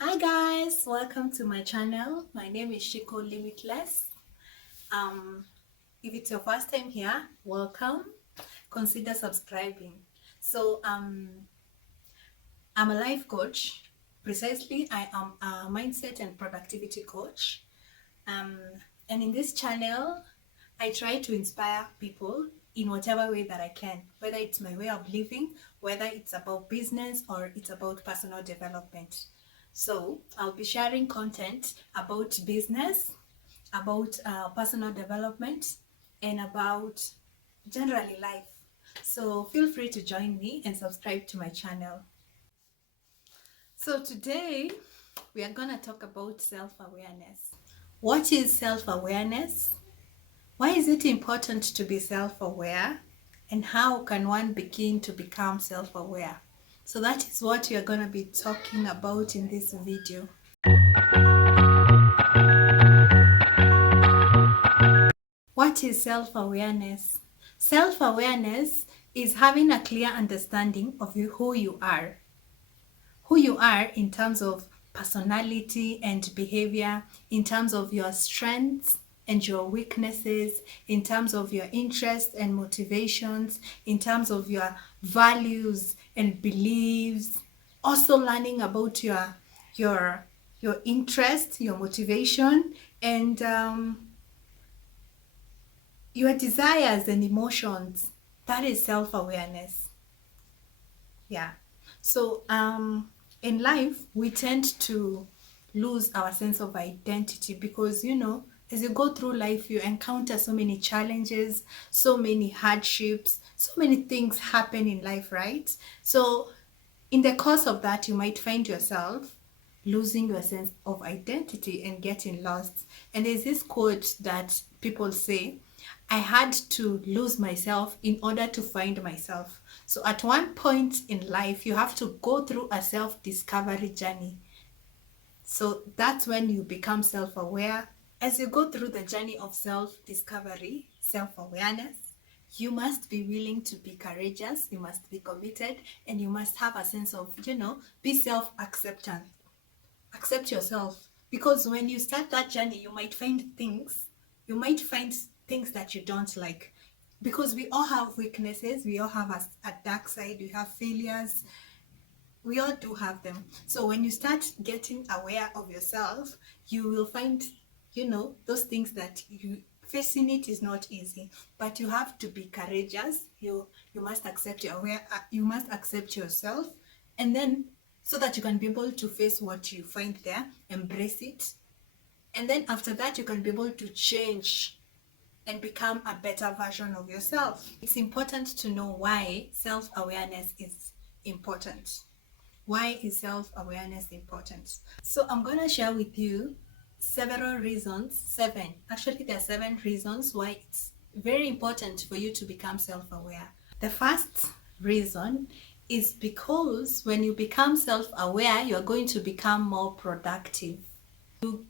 Hi guys, welcome to my channel. My name is Shiku Limitless. Um, if it's your first time here, welcome. Consider subscribing. So I'm a life coach. Precisely, I am a mindset and productivity coach. Um, and in this channel, I try to inspire people in whatever way that I can, whether it's my way of living, whether it's about business or it's about personal development. So I'll be sharing content about business, about personal development, and about generally life. So feel free to join me and subscribe to my channel. So today we are going to talk about self-awareness. What is self-awareness? Why is it important to be self-aware? And how can one begin to become self-aware? So that is what we are going to be talking about in this video. What is self-awareness? Self-awareness is having a clear understanding of who you are. Who you are in terms of personality and behavior, in terms of your strengths and your weaknesses, in terms of your interests and motivations, in terms of your values and beliefs. Also learning about your interest, your motivation, and your desires and emotions. That is self-awareness. Yeah. So in life we tend to lose our sense of identity because as you go through life you encounter so many challenges, so many hardships, so many things happen in life, right? So in the course of that you might find yourself losing your sense of identity and getting lost. And there's this quote that people say, I had to lose myself in order to find myself. So at one point in life, you have to go through a self-discovery journey. So that's when you become self-aware. As you go through the journey of self-discovery, self-awareness, you must be willing to be courageous, you must be committed, and you must have a sense of, be self-acceptance. Accept yourself. Because when you start that journey, you might find things that you don't like. Because we all have weaknesses, we all have a dark side, we have failures, we all do have them. So when you start getting aware of yourself, you will find, those things that you facing it is not easy, but you have to be courageous. You must accept you must accept yourself, and then so that you can be able to face what you find there, embrace it, and then after that you can be able to change and become a better version of yourself. It's important to know why self-awareness is important. Why is self-awareness important? So I'm going to share with you several reasons, actually there are 7 reasons why it's very important for you to become self-aware. The first reason is because when you become self-aware, you're going to become more productive.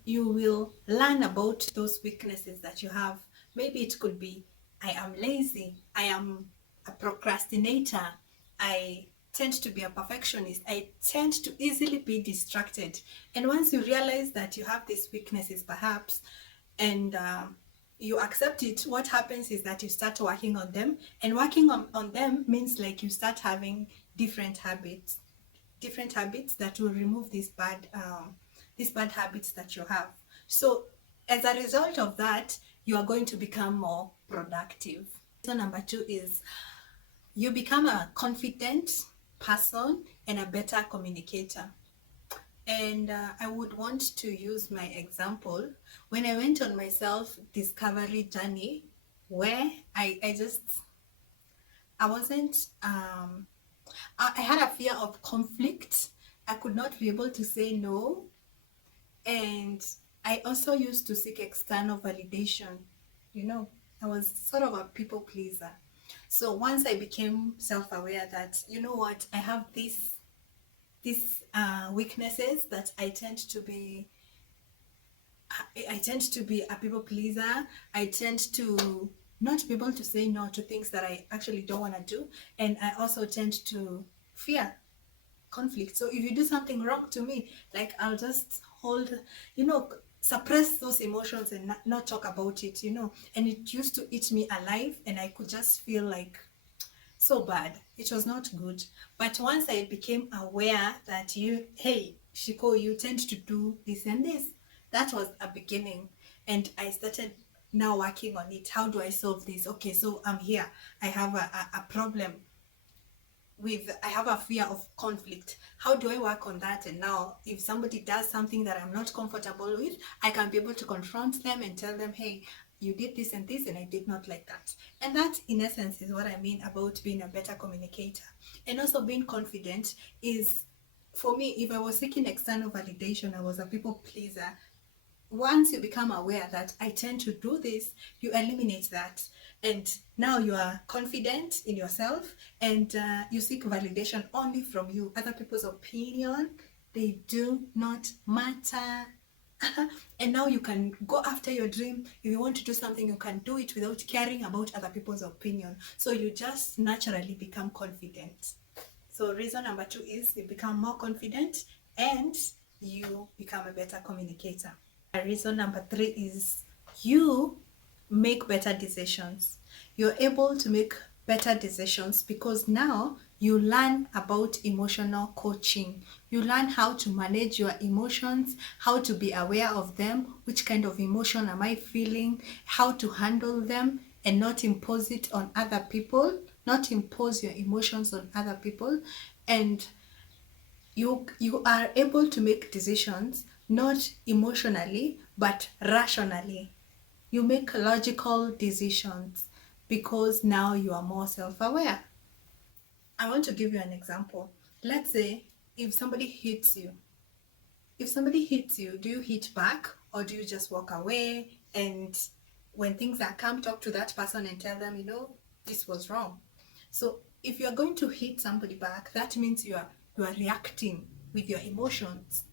You will learn about those weaknesses that you have. Maybe it could be, I am lazy, I am a procrastinator, I tend to be a perfectionist, I tend to easily be distracted. And once you realize that you have these weaknesses perhaps, and you accept it, what happens is that you start working on them. And working on them means like you start having different habits that will remove these bad habits that you have. So as a result of that, you are going to become more productive. So number 2 is you become a confident person and a better communicator. And I would want to use my example when I went on my self-discovery journey, where I wasn't I had a fear of conflict. I could not be able to say no. And I also used to seek external validation. I was sort of a people pleaser. So once I became self-aware that, what, I have these weaknesses, that I tend to be a people pleaser. I tend to not be able to say no to things that I actually don't want to do. And I also tend to fear conflict. So if you do something wrong to me, like I'll just hold, suppress those emotions and not talk about it, and it used to eat me alive, and I could just feel like so bad. It was not good. But once I became aware that hey, Shiko, you tend to do this and this, that was a beginning. And I started now working on it. How do I solve this? Okay, so I'm here. I have a problem I have a fear of conflict. How do I work on that? And now if somebody does something that I'm not comfortable with, I can be able to confront them and tell them, hey, you did this and this and I did not like that. And that in essence is what I mean about being a better communicator. And also being confident is, for me, if I was seeking external validation, I was a people pleaser. Once you become aware that I tend to do this, you eliminate that. And now you are confident in yourself, and you seek validation only from you. Other people's opinion, they do not matter. And now you can go after your dream. If you want to do something, you can do it without caring about other people's opinion. So you just naturally become confident. So reason number 2 is you become more confident and you become a better communicator. Reason number 3 is you make better decisions. You're able to make better decisions because now you learn about emotional coaching. You learn how to manage your emotions, how to be aware of them, which kind of emotion am I feeling, how to handle them and not impose it on other people, not impose your emotions on other people. And you are able to make decisions not emotionally but rationally. You make logical decisions because now you are more self-aware. I want to give you an example. Let's say if somebody hits you. If somebody hits you, do you hit back or do you just walk away? And when things are calm, talk to that person and tell them, this was wrong. So if you're going to hit somebody back, that means you are reacting with your emotions.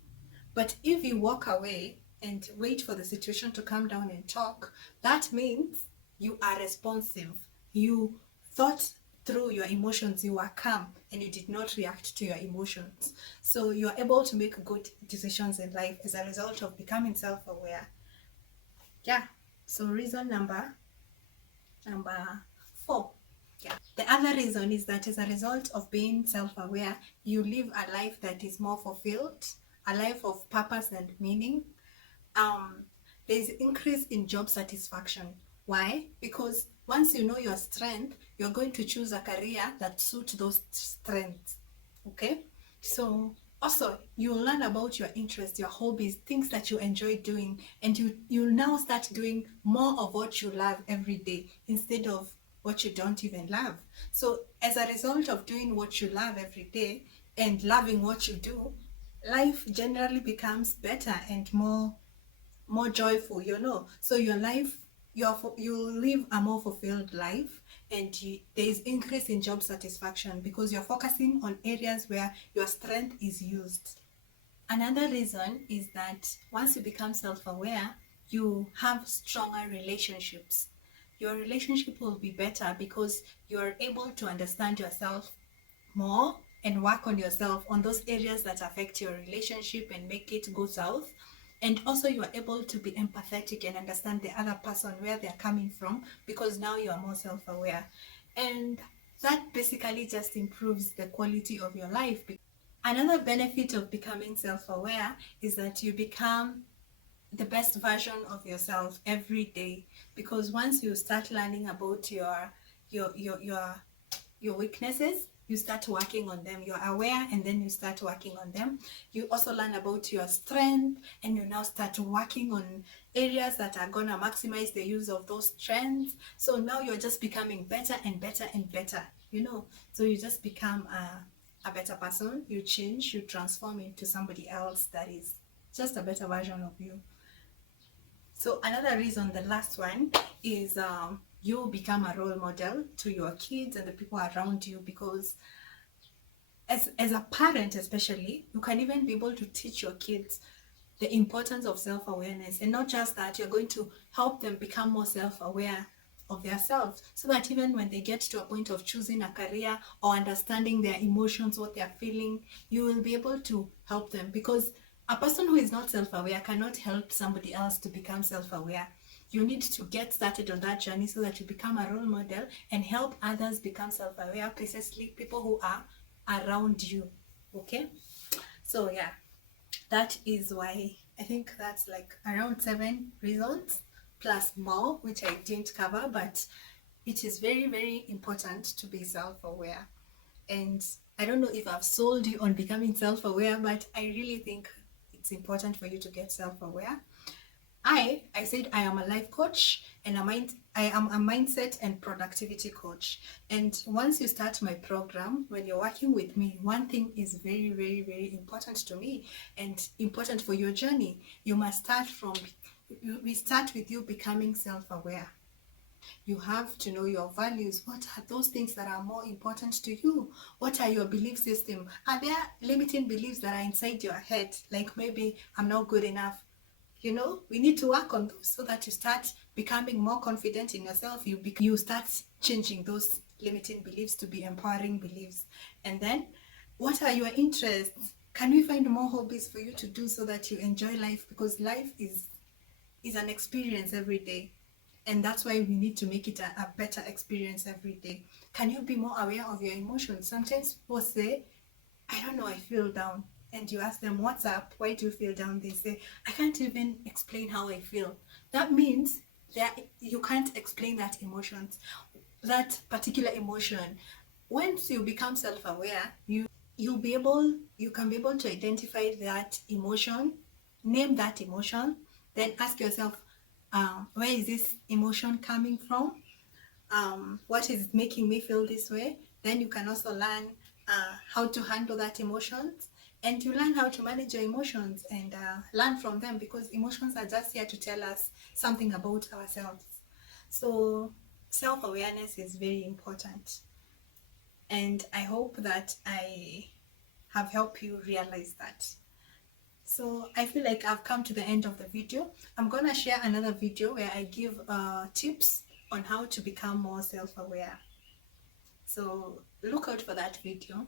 But if you walk away and wait for the situation to calm down and talk, that means you are responsive. You thought through your emotions, you were calm and you did not react to your emotions. So you are able to make good decisions in life as a result of becoming self-aware. Yeah. So reason number 4. Yeah. The other reason is that as a result of being self-aware, you live a life that is more fulfilled, a life of purpose and meaning. There's increase in job satisfaction. Why? Because once you know your strength, you're going to choose a career that suits those strengths. Okay? So also you'll learn about your interests, your hobbies, things that you enjoy doing, and you'll now start doing more of what you love every day instead of what you don't even love. So as a result of doing what you love every day and loving what you do, life generally becomes better and more joyful, So your life, you live a more fulfilled life, and there is increase in job satisfaction because you're focusing on areas where your strength is used. Another reason is that once you become self-aware, you have stronger relationships. Your relationship will be better because you are able to understand yourself more and work on yourself on those areas that affect your relationship and make it go south. And also you are able to be empathetic and understand the other person, where they're coming from, because now you are more self-aware. And that basically just improves the quality of your life. Another benefit of becoming self-aware is that you become the best version of yourself every day, because once you start learning about your weaknesses, you start working on them. You're aware and then you start working on them. You also learn about your strength and you now start working on areas that are gonna maximize the use of those strengths. So now you're just becoming better and better and better, so you just become a better person. You change, you transform into somebody else that is just a better version of you. So another reason, the last one, is you become a role model to your kids and the people around you, because as a parent especially, you can even be able to teach your kids the importance of self-awareness. And not just that, you're going to help them become more self-aware of themselves, so that even when they get to a point of choosing a career or understanding their emotions, what they are feeling, you will be able to help them. Because a person who is not self-aware cannot help somebody else to become self-aware. You need to get started on that journey so that you become a role model and help others become self-aware, precisely people who are around you. Okay, so yeah, that is why I think that's like around 7 reasons plus more, which I didn't cover, but it is very, very important to be self-aware. And I don't know if I've sold you on becoming self-aware, but I really think it's important for you to get self-aware. I said I am a life coach and I am a mindset and productivity coach. And once you start my program, when you're working with me, one thing is very, very, very important to me and important for your journey. You must start from, we start with you becoming self-aware. You have to know your values. What are those things that are more important to you? What are your belief system? Are there limiting beliefs that are inside your head? Like maybe I'm not good enough. We need to work on those so that you start becoming more confident in yourself. You start changing those limiting beliefs to be empowering beliefs. And then, what are your interests? Can we find more hobbies for you to do so that you enjoy life? Because life is an experience every day. And that's why we need to make it a better experience every day. Can you be more aware of your emotions? Sometimes people say, I don't know, I feel down. And you ask them, what's up? Why do you feel down? They say, I can't even explain how I feel. That means that you can't explain that particular emotion. Once you become self-aware, you can be able to identify that emotion, name that emotion, then ask yourself, where is this emotion coming from? What is making me feel this way? Then you can also learn how to handle that emotions, and you learn how to manage your emotions and learn from them, because emotions are just here to tell us something about ourselves. So self-awareness is very important, and I hope that I have helped you realize that. So I feel like I've come to the end of the video. I'm gonna share another video where I give tips on how to become more self-aware. So look out for that video.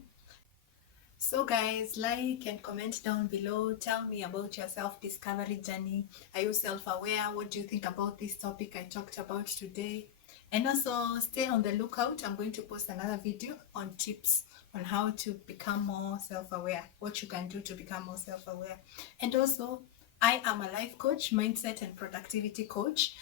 So guys, like and comment down below. Tell me about your self-discovery journey. Are you self-aware? What do you think about this topic I talked about today? And also stay on the lookout. I'm going to post another video on tips on how to become more self-aware, what you can do to become more self-aware. And also, I am a life coach, mindset and productivity coach.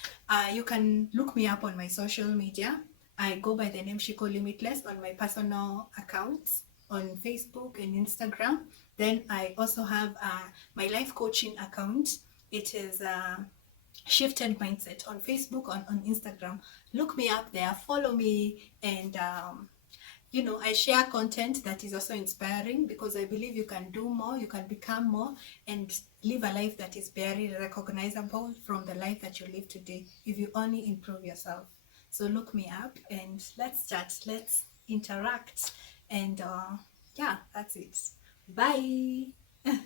You can look me up on my social media. I go by the name Shiku Limitless on my personal accounts on Facebook and Instagram. Then I also have my life coaching account. It is Shifted Mindset on Facebook, on Instagram. Look me up there, follow me, and I share content that is also inspiring, because I believe you can do more, you can become more, and live a life that is very recognizable from the life that you live today if you only improve yourself. So look me up and let's chat, let's interact, and yeah, that's it. Bye.